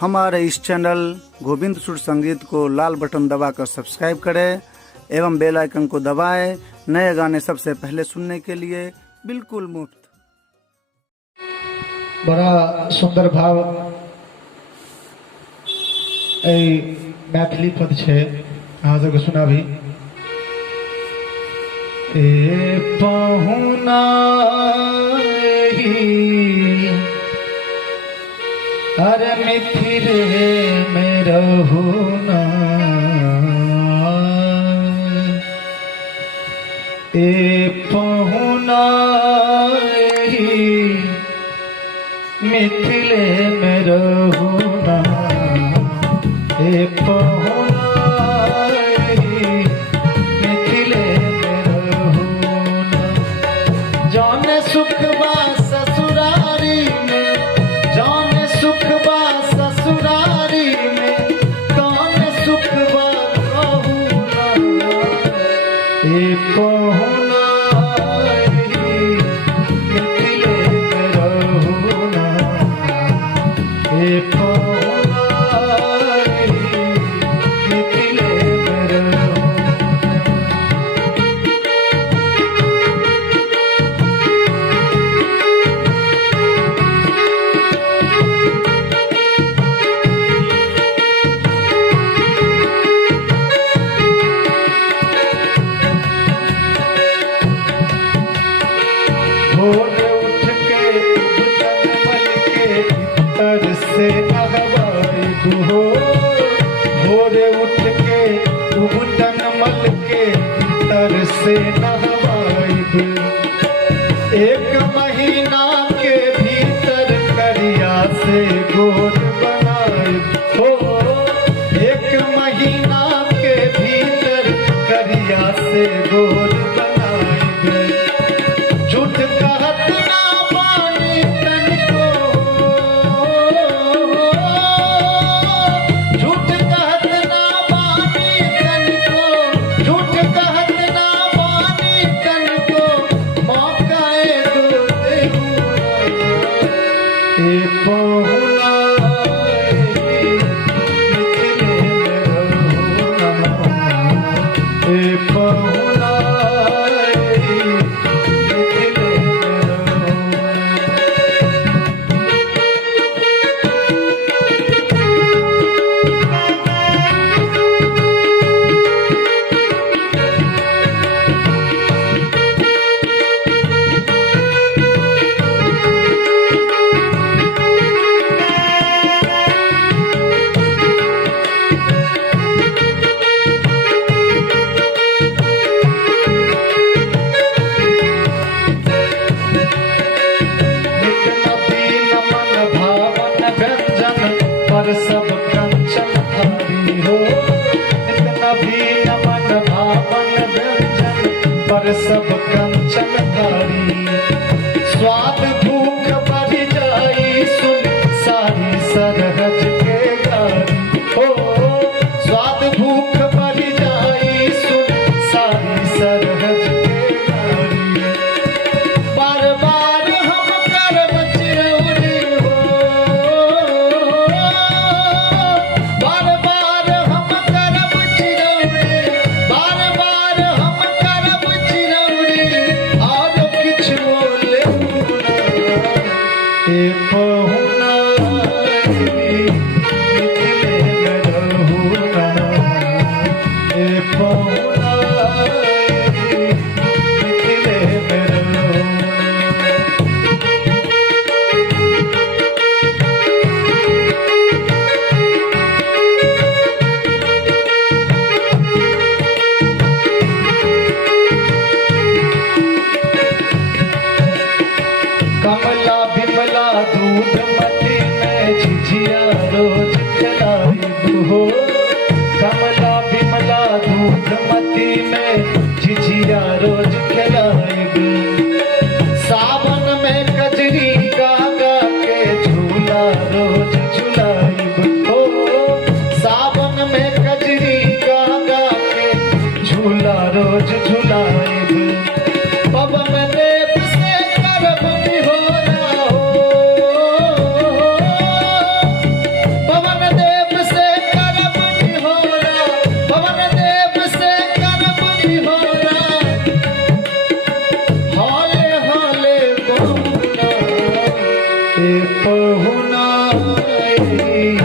हमारे इस चैनल गोविंद सुर संगीत को लाल बटन दबाकर सब्सक्राइब करें एवं बेल आइकन को दबाएं नए गाने सबसे पहले सुनने के लिए बिल्कुल मुफ्त। बड़ा सुंदर भाव मैथिली पद छे अहाँ सबके सुना भी। ए पहुना अरे मिथिले में रहुना, ए पहुना मिथिले में रहुना, ए पहुना मिथिले में रहुना। जौन सुख बा ससुरारी में, जौन सुख बा ससुरारी में, तौन सुख बा कहूना, ए पहुना मिथिले में रहुना, ए पहुना मिथिले में रहुना। भोर उठ के जंगल के तर से नहवाइब हो, भोर उठ के उबटन मल के तर से नहवाइब। एक महीना के भीतर करिया से गोर बनाइब हो, एक महीना के भीतर करिया से गोर बनाइब। झूठ कहत ना बानी तनिको, झूठ कहत ना बानी तनिको, झूठ कहत ना बानी तनिको, मौका एगो देहुना, ए पहुना मिथिले में रहुना, ए पहुना पर सब कंचन थारी हो, इतना भी नमन भावन व्यंजन पर सब कंचन थारी। स्वाद भूख बढ़ जाई सुन सारी सरहज के गारी हो, स्वाद भूख बढ़ जाई सुन सारी सरहज के गारी। बार बार हम करब चिरौरी हो, बार बार हम करब चिरौरी, बार बार हम करब चिरौरी, और किछ बोले ए पहुना मिथिले में रहुना, ए पहुना मिथिले में रहुना। कमला बिमला दूध मती में झिझिया रोज खिलाइब हो, कमला बिमला दूध मती में झिझिया रोज खिलाइब। सावन में कजरी गा गा के झूला रोज झुलाइब हो, सावन में कजरी गा गा के झूला रोज झुलाइब। पवन देव से करब बिहोरा हो, पवन ए